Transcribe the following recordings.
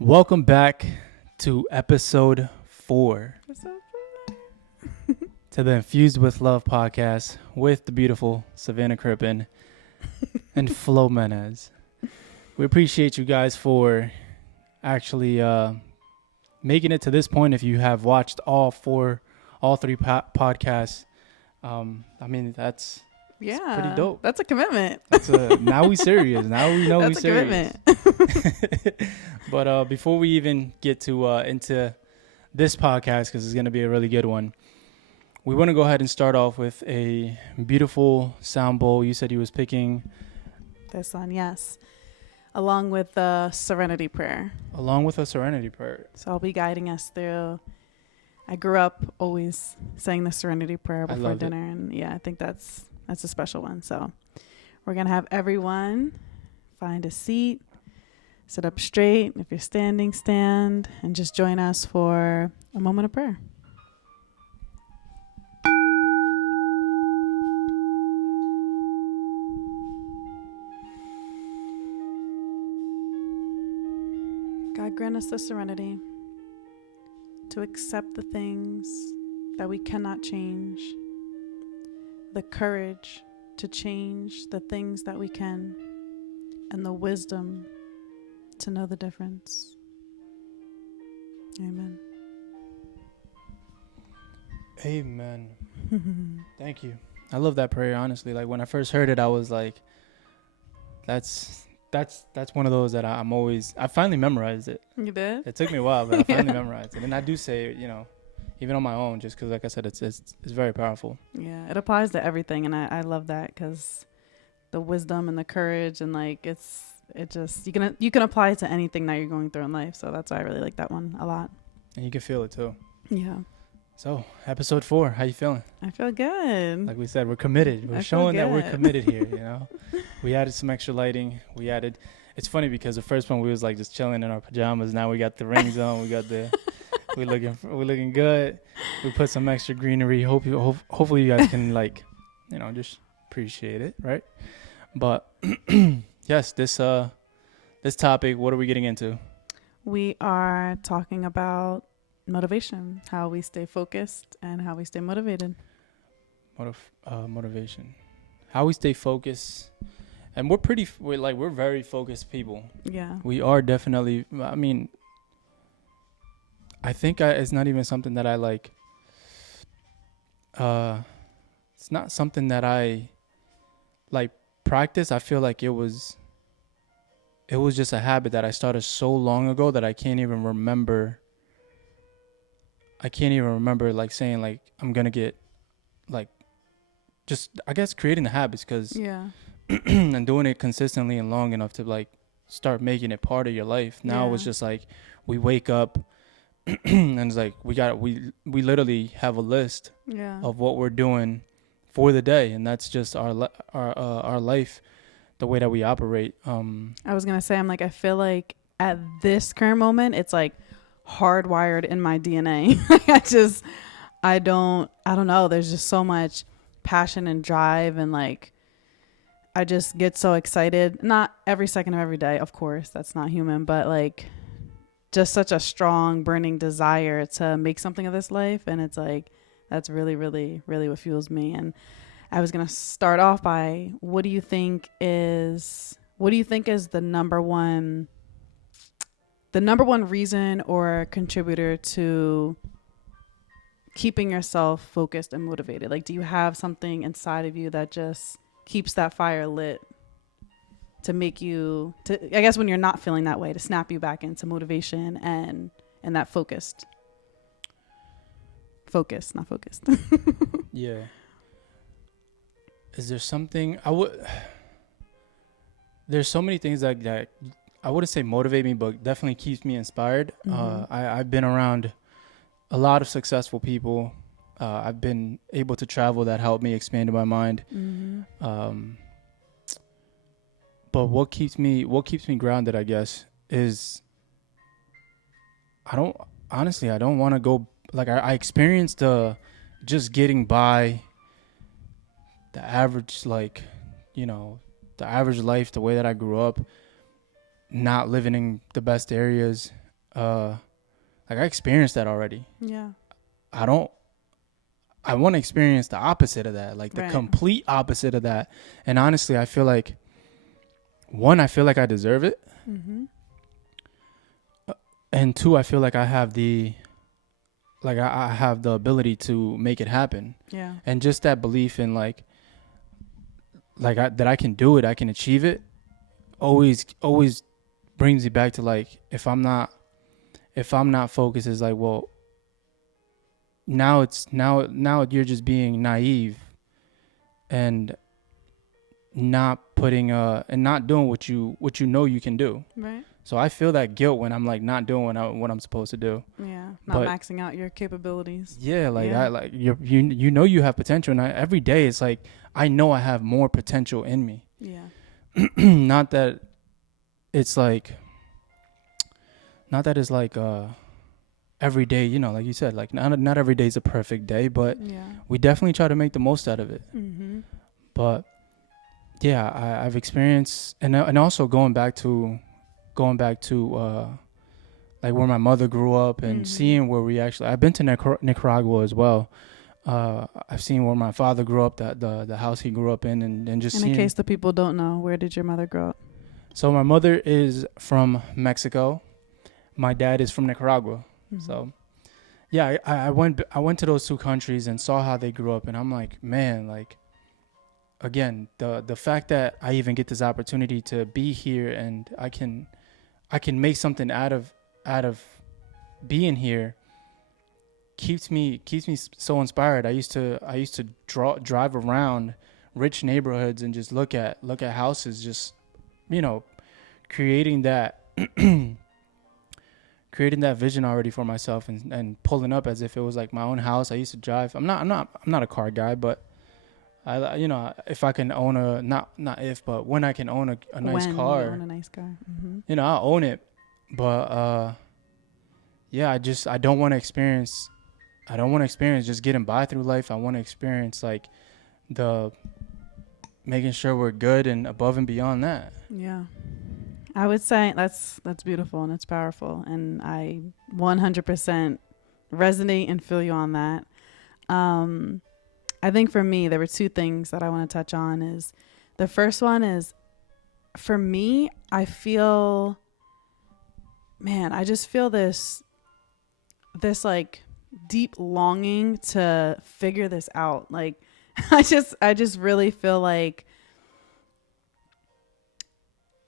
Welcome back to episode 4 to the Infused with Love podcast with the beautiful Savannah Crippen and Flo Menez. We appreciate you guys for actually making it to this point. If you have watched all three podcasts, that's pretty dope. That's a commitment. Now we serious. Now we know we That's a serious. commitment. But before we even get to into this podcast, because it's going to be a really good one, we want to go ahead and start off with a beautiful sound bowl. You said you was picking This one, yes. Along with the Serenity Prayer. along with a Serenity Prayer. So I'll be guiding us through. I grew up always saying the Serenity Prayer before dinner. And yeah, I think that's a special one. So we're going to have everyone find a seat, sit up straight. If you're standing, stand, and just join us for a moment of prayer. God, grant us the serenity to accept the things that we cannot change, the courage to change the things that we can, and the wisdom to know the difference. Amen. Amen. Thank you. I love that prayer, honestly. Like when I first heard it, I was like, that's one of those that I finally memorized it. You did? It took me a while, but I finally memorized it. And I do say it, even on my own, just because, like I said, it's very powerful. Yeah, it applies to everything, and I love that because the wisdom and the courage and like it just you can apply it to anything that you're going through in life. So that's why I really like that one a lot. And you can feel it too. Yeah. So, episode 4, how you feeling? I feel good. Like we said, we're committed. We're showing that we're committed here, We added some extra lighting. It's funny because the first one we was like just chilling in our pajamas. Now we got the rings on. We're looking good. We put some extra greenery. Hopefully you guys can just appreciate it, right? But yes, this topic, what are we getting into? We are talking about motivation, how we stay focused and how we stay motivated. Motivation, how we stay focused, and we're very focused people. Yeah, we are definitely. I think it's not even something that I like. It's not something that I like practice. I feel like it was just a habit that I started so long ago that I can't even remember like saying like I'm gonna get like just I guess creating the habits because and doing it consistently and long enough to like start making it part of your life. Now it's just like we wake up and it's like we literally have a list of what we're doing for the day, and that's just our life, the way that we operate. I was gonna say I feel like at this current moment it's like hardwired in my DNA. I don't know. There's just so much passion and drive, and like I just get so excited. Not every second of every day, of course, that's not human, but like just such a strong burning desire to make something of this life. And it's like that's really, really, really what fuels me. And I was gonna start off by what do you think is the number one reason or contributor to keeping yourself focused and motivated? Like, do you have something inside of you that just keeps that fire lit to make you, I guess when you're not feeling that way, to snap you back into motivation and that focus, not focused. Yeah. Is there something there's so many things that I wouldn't say motivate me, but definitely keeps me inspired. Mm-hmm. I've been around a lot of successful people. I've been able to travel that helped me expand my mind. Mm-hmm. But what keeps me grounded, I guess, is I don't want to go like I experienced just getting by the average the average life, the way that I grew up, not living in the best areas. like I experienced that already. Yeah. I want to experience the opposite of that, like the complete opposite of that. And honestly, I feel like, one, I feel like I deserve it. Mm-hmm. And two, I feel like I have the ability to make it happen. Yeah. And just that belief in that I can do it, I can achieve it, always brings me back to like, if I'm not focused, it's like, well, now you're just being naive and not putting and not doing what you know you can do. Right. So I feel that guilt when I'm like not doing what I'm supposed to do. Yeah. Not maxing out your capabilities. Yeah. Like I like you know you have potential, and every day it's like I know I have more potential in me. Yeah. Not that it's like every day, you know, like you said, like not every day is a perfect day, but we definitely try to make the most out of it. Mm-hmm. But yeah, I've experienced, and also going back to like where my mother grew up and seeing where I've been to Nicaragua as well. I've seen where my father grew up, the house he grew up in, and just in case the people don't know, where did your mother grow up? So my mother is from Mexico. My dad is from Nicaragua. Mm-hmm. So yeah, I went to those two countries and saw how they grew up, and I'm like, man, like, again, the fact that I even get this opportunity to be here and I can make something out of being here keeps me so inspired. I used to drive around rich neighborhoods and just look at houses, just, you know, creating that vision already for myself and pulling up as if it was like my own house. I used to drive. I'm not a car guy, but I, you know, if I can own but when I can own a nice car, mm-hmm. You know, I'll own it. But yeah, I don't want to experience just getting by through life. I want to experience like the making sure we're good and above and beyond that. Yeah. I would say that's beautiful and it's powerful, and I 100% resonate and feel you on that. I think for me, there were two things that I want to touch on. Is the first one is, for me, I just feel this like deep longing to figure this out. Like, I just really feel like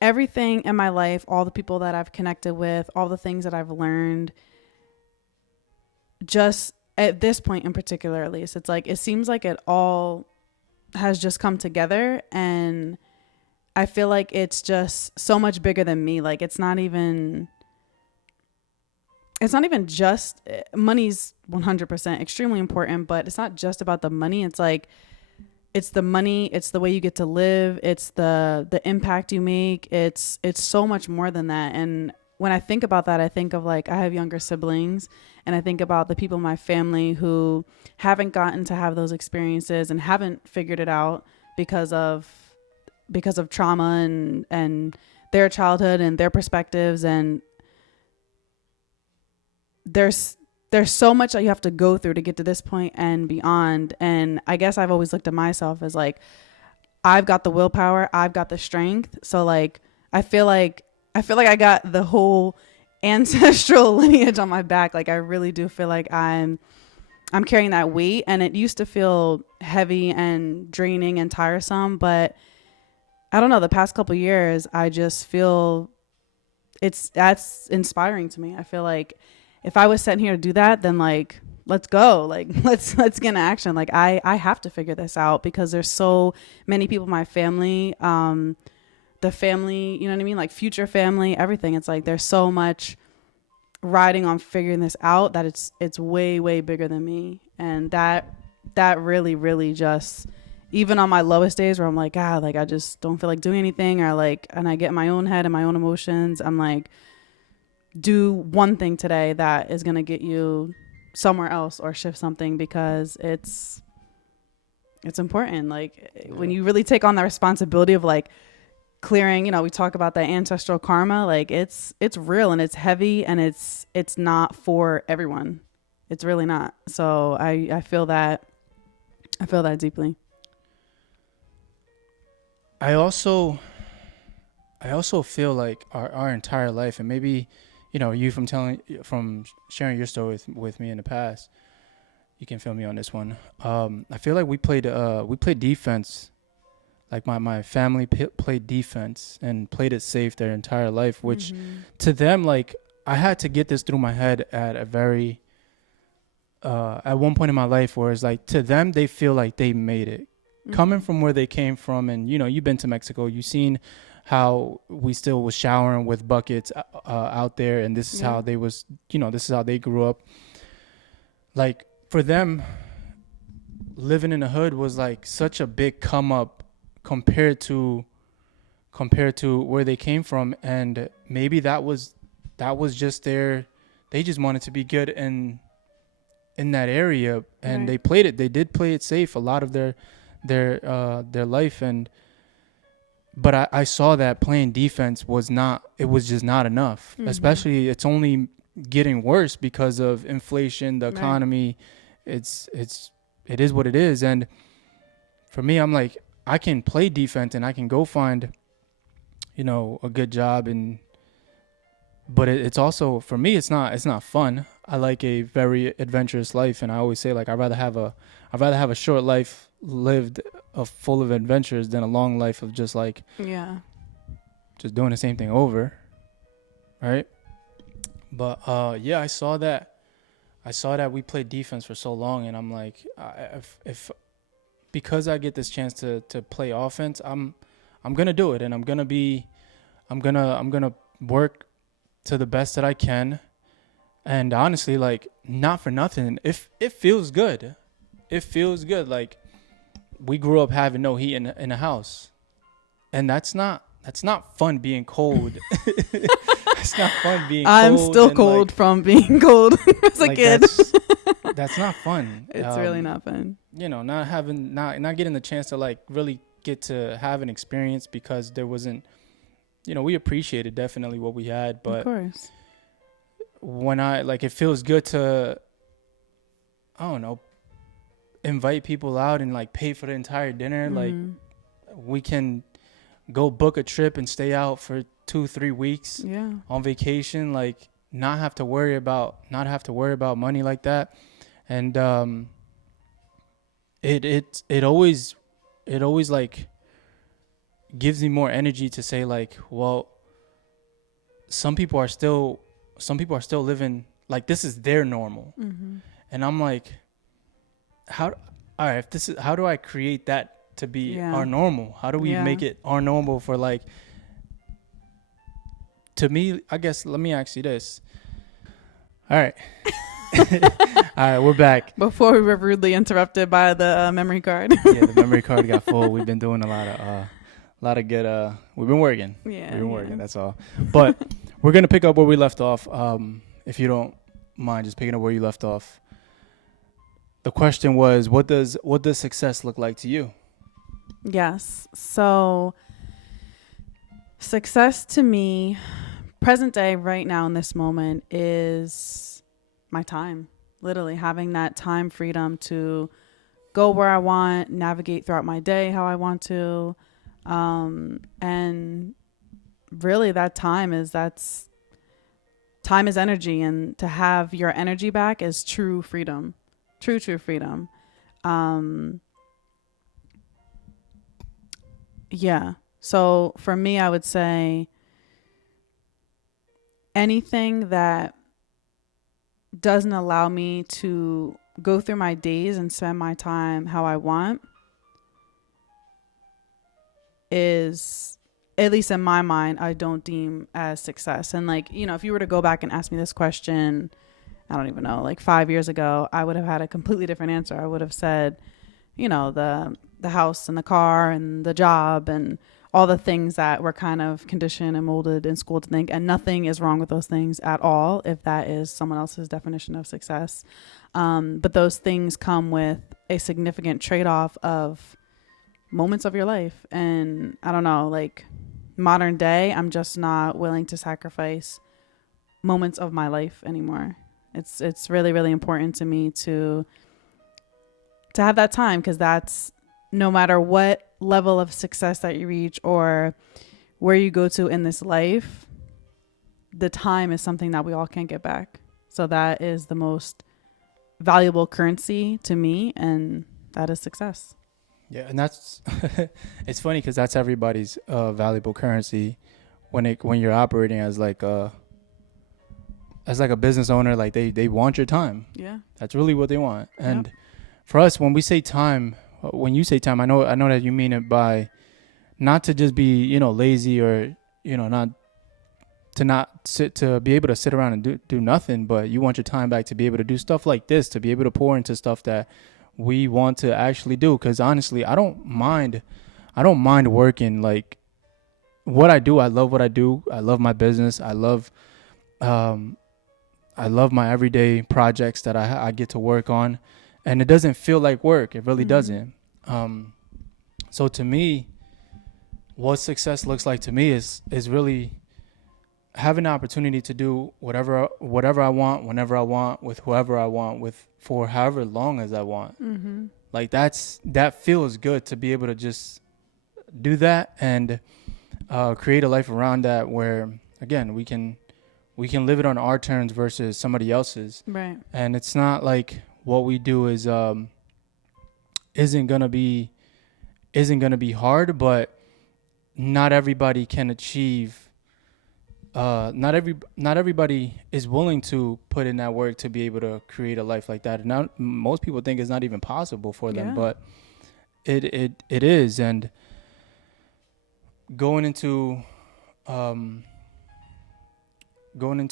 everything in my life, all the people that I've connected with, all the things that I've learned, just at this point in particular, at least, it's like, it seems like it all has just come together, and I feel like it's just so much bigger than me. Like, it's not even just, money's 100% extremely important, but it's not just about the money. It's like, it's the money, it's the way you get to live, it's the impact you make. It's so much more than that. And when I think about that, I think of like, I have younger siblings, and I think about the people in my family who haven't gotten to have those experiences and haven't figured it out because of trauma and their childhood and their perspectives. And there's so much that you have to go through to get to this point and beyond. And I guess I've always looked at myself as like, I've got the willpower, I've got the strength. So like, I feel like I got the whole ancestral lineage on my back. Like, I really do feel like I'm carrying that weight, and it used to feel heavy and draining and tiresome, but I don't know, the past couple of years, I just feel that's inspiring to me. I feel like if I was sitting here to do that, then like, let's go. Like, let's get in action. Like, I have to figure this out, because there's so many people in my family, the family, you know what I mean? Like, future family, everything. It's like, there's so much riding on figuring this out that it's way, way bigger than me. And that really, really just, even on my lowest days where I'm like, like, I just don't feel like doing anything, or like, and I get in my own head and my own emotions, I'm like, do one thing today that is going to get you somewhere else or shift something, because it's important. Like, when you really take on the responsibility of like clearing, you know, we talk about that ancestral karma, like it's real and it's heavy and it's not for everyone. It's really not. So I feel that deeply. I also feel like our entire life, and maybe, you know, you from sharing your story with me in the past, you can feel me on this one. I feel like we played defense. Like my family played defense and played it safe their entire life, which to them, like, I had to get this through my head at a very at one point in my life, where it's like, to them, they feel like they made it. Coming from where they came from, and, you know, you've been to Mexico, you've seen how we still was showering with buckets out there, and this is how they was, you know, this is how they grew up. Like, for them, living in the hood was like such a big come up compared to where they came from, and maybe that was just they just wanted to be good in that area, and they did play it safe a lot of their life. But I saw that playing defense was just not enough. Especially, it's only getting worse because of inflation, the economy. It is what it is. And for me, I'm like, I can play defense and I can go find, you know, a good job, but it's also, for me, it's not fun. I like a very adventurous life, and I always say, like, I'd rather have a short life lived full of adventures than a long life of just like just doing the same thing over, right? But I saw that we played defense for so long, and I'm like, if because I get this chance to play offense, I'm gonna do it, and I'm gonna work to the best that I can. And honestly, like, not for nothing, if it feels good. It feels good. Like, we grew up having no heat in the house, and that's not fun being cold. It's not fun being cold. I'm still cold, like, from being cold as a kid. That's not fun. It's really not fun. You know, not getting the chance to, like, really get to have an experience, because there wasn't, you know, we appreciated definitely what we had, but of course, when it feels good to, I don't know, invite people out and, like, pay for the entire dinner. Like, we can go book a trip and stay out for 2-3 weeks on vacation, like, not have to worry about money like that. And it always like gives me more energy to say, like, well, some people are still living like this is their normal. And I'm like, how do I create that to be our normal? How do we make it our normal for, like, to me, I guess, let me ask you this. All right. All right, we're back. Before we were rudely interrupted by the memory card. The memory card got full. We've been doing a lot of good, we've been working. We've been working, that's all. But we're going to pick up where we left off. If you don't mind just picking up where you left off. The question was, what does success look like to you? Yes. So success to me, present day, right now in this moment, is my time. Literally having that time freedom to go where I want, navigate throughout my day how I want to. And really time is energy, and to have your energy back is true freedom. True freedom. So for me, I would say anything that doesn't allow me to go through my days and spend my time how I want is, at least in my mind, I don't deem as success. And, like, you know, if you were to go back and ask me this question, I don't even know, like 5 years ago, I would have had a completely different answer. I would have said, you know, the house and the car and the job and all the things that we're kind of conditioned and molded in school to think. And nothing is wrong with those things at all if that is someone else's definition of success. But those things come with a significant trade-off of moments of your life. And I don't know, like, modern day, I'm just not willing to sacrifice moments of my life anymore. It's really, really important to me to have that time, because that's, no matter what level of success that you reach or where you go to in this life, the time is something that we all can't get back. So that is the most valuable currency to me, and that is success. Yeah, and that's it's funny because that's everybody's valuable currency when you're operating as like a business owner. Like they want your time. Yeah, that's really what they want. And for us, when we say time, when you say time, I know that you mean it by not to just be lazy, or not to be able to sit around and do nothing, but you want your time back to be able to do stuff like this, to be able to pour into stuff that we want to actually do. Because honestly, I don't mind working. Like what I do, I love what I do. I love my business. I love my everyday projects that I get to work on, and it doesn't feel like work. It really doesn't. So to me, what success looks like to me is really having the opportunity to do whatever I want, whenever I want, with whoever I want, for however long as I want. Like that feels good, to be able to just do that and create a life around that, where again we can live it on our terms versus somebody else's. Right. And it's not like what we do is isn't gonna be hard, but not everybody can achieve. Not everybody is willing to put in that work to be able to create a life like that. And most people think it's not even possible for them, but it is. And going into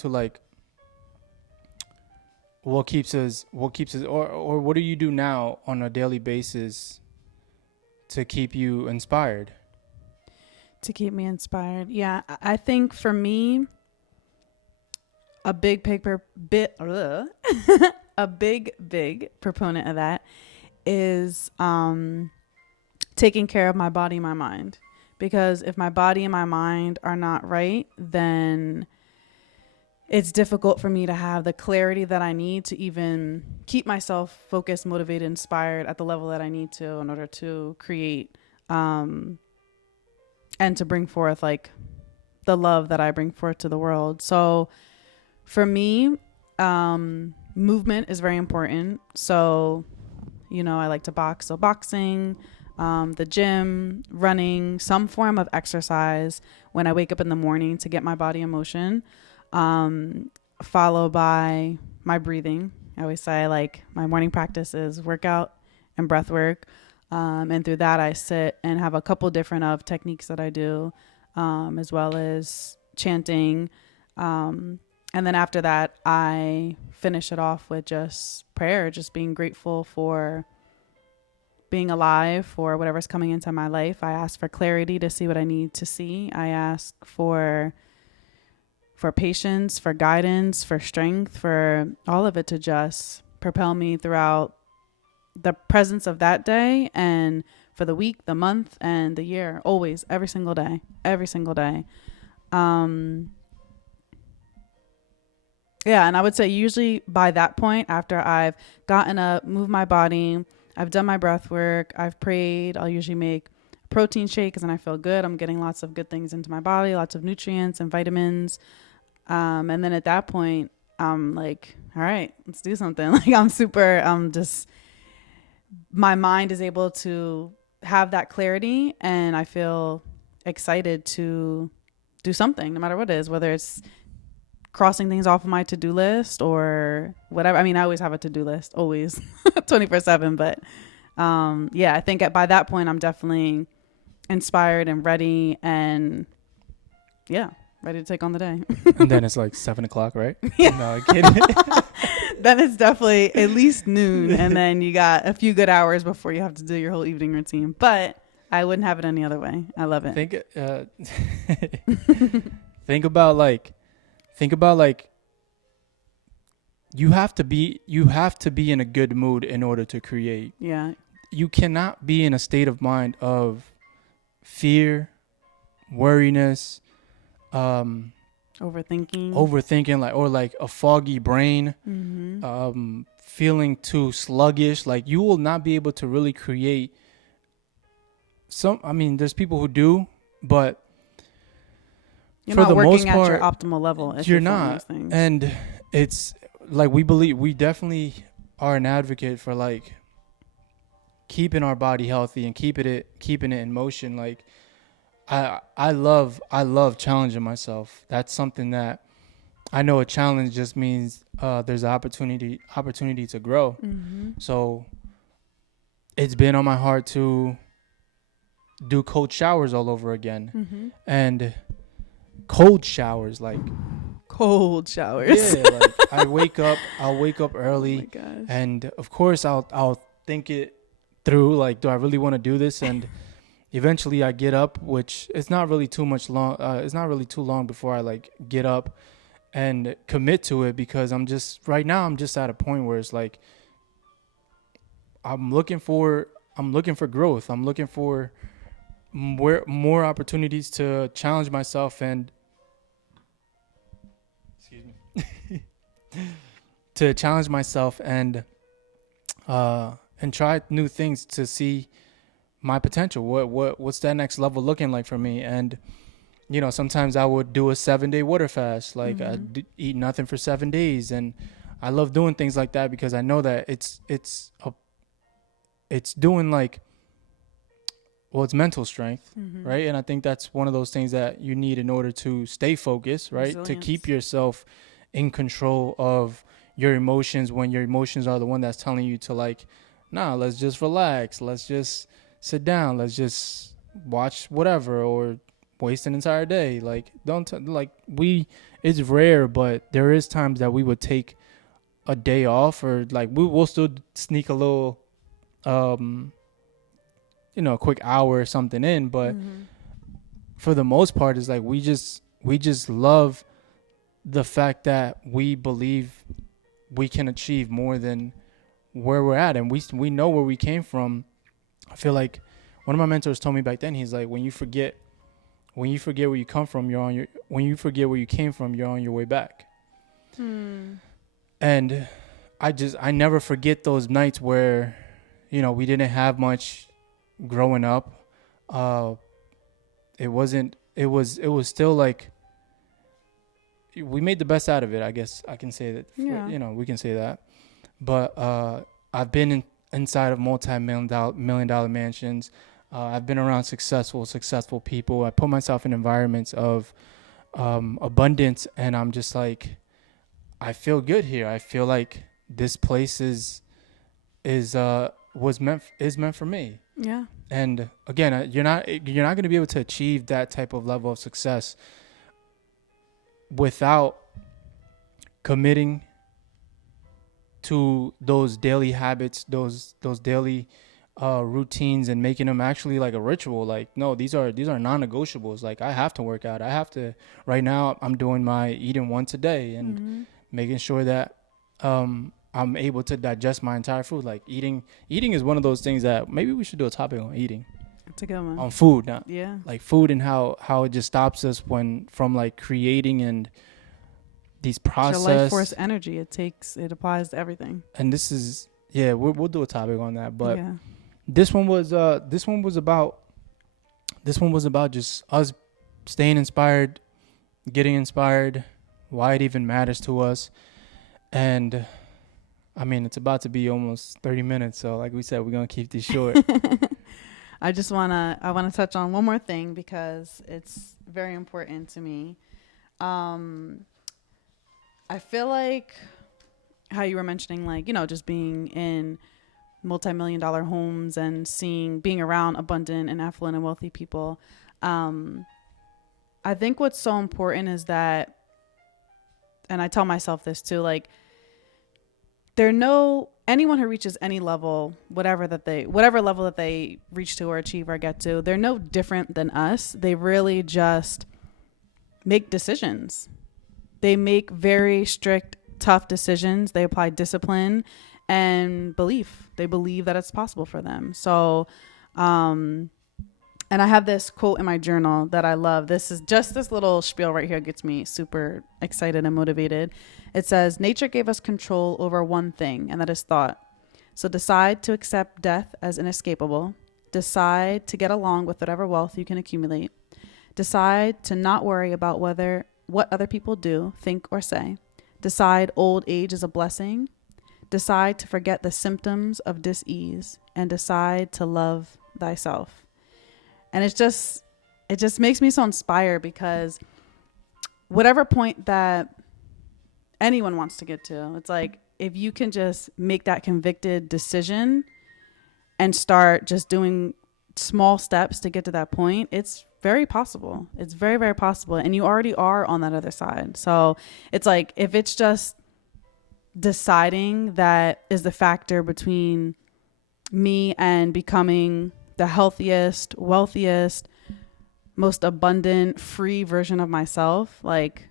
like what keeps us, or what do you do now on a daily basis to keep you inspired? To keep me inspired. Yeah, I think for me, a big proponent of that is taking care of my body and my mind. Because if my body and my mind are not right, then it's difficult for me to have the clarity that I need to even keep myself focused, motivated, inspired at the level that I need to in order to create and to bring forth like the love that I bring forth to the world. So for me, movement is very important. So, I like to box. So boxing, the gym, running, some form of exercise when I wake up in the morning to get my body in motion, followed by my breathing. I always say like my morning practice is workout and breath work. And through that, I sit and have a couple different techniques that I do, as well as chanting. And then after that, I finish it off with just prayer, just being grateful for being alive, for whatever's coming into my life. I ask for clarity to see what I need to see. I ask for patience, for guidance, for strength, for all of it to just propel me throughout the presence of that day, and for the week, the month, and the year, always, every single day. And I would say usually by that point, after I've gotten up, moved my body, I've done my breath work, I've prayed, I'll usually make a protein shake because then I feel good. I'm getting lots of good things into my body, lots of nutrients and vitamins. And then at that point, I'm like, all right, let's do something. Like my mind is able to have that clarity, and I feel excited to do something, no matter what it is, whether it's crossing things off of my to-do list or whatever. I mean, I always have a to-do list, always 24/7. But I think by that point, I'm definitely inspired and ready, and ready to take on the day. And then it's like 7:00, right? Yeah. No, I'm kidding. Then it's definitely at least noon, and then you got a few good hours before you have to do your whole evening routine. But I wouldn't have it any other way. I love it. Think about like you have to be in a good mood in order to create. Yeah. You cannot be in a state of mind of fear, worriness, overthinking, like, or like a foggy brain, feeling too sluggish. Like, you will not be able to really create there's people who do, but you're for not the working most part, at your optimal level. You're not. And it's like, we definitely are an advocate for like keeping our body healthy and keeping it in motion. Like, I love challenging myself. That's something that I know. A challenge just means there's an opportunity to grow. So it's been on my heart to do cold showers all over again. And cold showers, like cold showers. Yeah, like I'll wake up early, and of course I'll think it through, like, do I really want to do this? And eventually I get up, which it's not really too long before I like get up and commit to it, because I'm just at a point where it's like I'm looking for growth. I'm looking for more opportunities to challenge myself and to challenge myself and try new things to see my potential. What's that next level looking like for me? And sometimes I would do a 7-day water fast, like I'd eat nothing for 7 days, and I love doing things like that because I know that it's doing like, well, it's mental strength, right? And I think that's one of those things that you need in order to stay focused, right? Resilience. To keep yourself in control of your emotions when your emotions are the one that's telling you to, like, nah, let's just relax. Let's just sit down. Let's just watch whatever, or waste an entire day. Like, it's rare, but there is times that we would take a day off, or like we will still sneak a little, a quick hour or something in, but for the most part, it's like we just love the fact that we believe we can achieve more than where we're at, and we know where we came from. I feel like one of my mentors told me back then, he's like, when you forget where you come from, when you forget where you came from, you're on your way back. And I never forget those nights where, we didn't have much growing up. It was still like we made the best out of it. I guess I can say that. We can say that. But I've been inside of multi-million dollar mansions. I've been around successful people. I put myself in environments of abundance, and I'm just like, I feel good here. I feel like this place is meant for me. Yeah. And again, you're not going to be able to achieve that type of level of success without committing to those daily habits, those daily routines, and making them actually like a ritual. Like, no, these are non-negotiables. Like, I have to work out. I have to. Right now, I'm doing my eating once a day and making sure that I'm able to digest my entire food. Like, eating is one of those things that maybe we should do a topic on eating. It's a good one. On food, now. Yeah. Like food, and how it just stops us from like creating and these process. It's your life force energy. It applies to everything. And this is, we'll do a topic on that. But this one was about just us staying inspired, getting inspired, why it even matters to us. And I mean, it's about to be almost 30 minutes. So like we said, we're going to keep this short. I want to touch on one more thing because it's very important to me. I feel like how you were mentioning, like, just being in multi-million dollar homes and being around abundant and affluent and wealthy people. I think what's so important is that, and I tell myself this too, like, anyone who reaches any level, whatever level that they reach to or achieve or get to, they're no different than us. They really just make decisions. They make very strict, tough decisions. They apply discipline and belief. They believe that it's possible for them. So, And I have this quote in my journal that I love. This is just this little spiel right here gets me super excited and motivated. It says, nature gave us control over one thing, and that is thought. So decide to accept death as inescapable. Decide to get along with whatever wealth you can accumulate. Decide to not worry about what other people do, think, or say. Decide old age is a blessing. Decide to forget the symptoms of dis-ease, and decide to love thyself. And it just makes me so inspired, because whatever point that anyone wants to get to, it's like, if you can just make that convicted decision and start just doing small steps to get to that point, it's very possible. It's very, very possible. And you already are on that other side. So it's like, if it's just deciding that is the factor between me and becoming the healthiest, wealthiest, most abundant, free version of myself, like,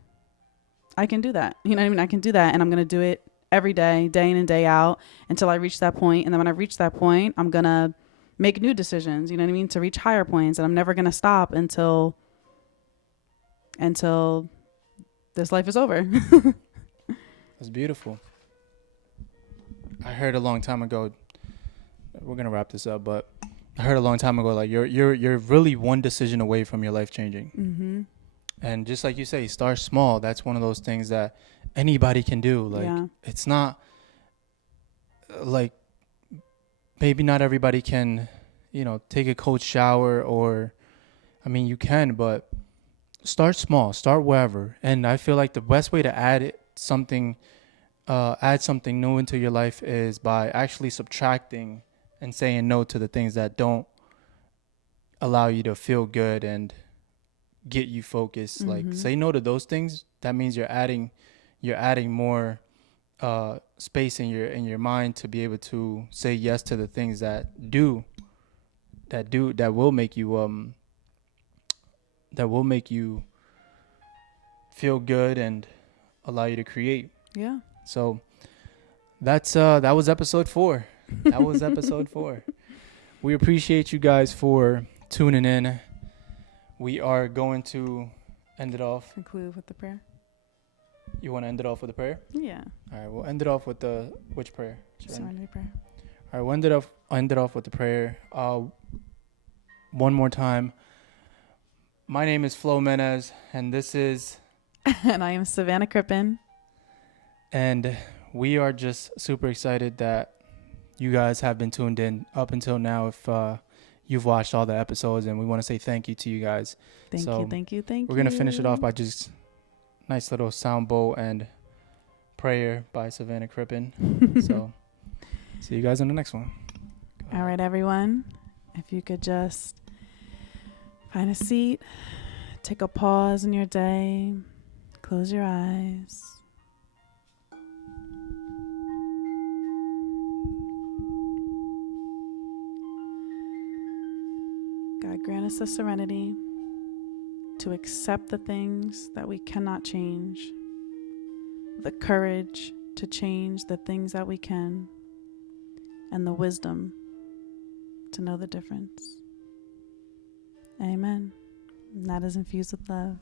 I can do that. You know what I mean? I can do that. And I'm going to do it every day, day in and day out, until I reach that point. And then when I reach that point, I'm going to make new decisions, you know what I mean, to reach higher points. And I'm never going to stop until this life is over. That's beautiful. I heard a long time ago, we're going to wrap this up, but I heard a long time ago, like, you're really one decision away from your life changing. Mm-hmm. And just like you say, start small. That's one of those things that anybody can do. Like, It's not like, maybe not everybody can, take a cold shower, or, I mean, you can, but start small, start wherever. And I feel like the best way to add something new into your life is by actually subtracting and saying no to the things that don't allow you to feel good and get you focused. Mm-hmm. Like, say no to those things. That means you're adding more space in your mind to be able to say yes to the things that will make you feel good and allow you to create. Yeah. So that was episode 4. That was episode 4. We appreciate you guys for tuning in. We are going to end it off. Conclude with the prayer. You want to end it off with a prayer? Yeah. All right, we'll end it off with which prayer? Serenity prayer. All right, we'll end it off with the prayer. One more time. My name is Flo Menez, and this is... And I am Savannah Crippen. And we are just super excited that you guys have been tuned in up until now. If you've watched all the episodes, and we want to say thank you to you guys. Thank you. We're going to finish it off by just nice little sound bowl and prayer by Savannah Crippen. So see you guys on the next one. All right, everyone. If you could just find a seat, take a pause in your day, close your eyes. God, grant us the serenity to accept the things that we cannot change, the courage to change the things that we can, and the wisdom to know the difference. Amen. And that is infused with love.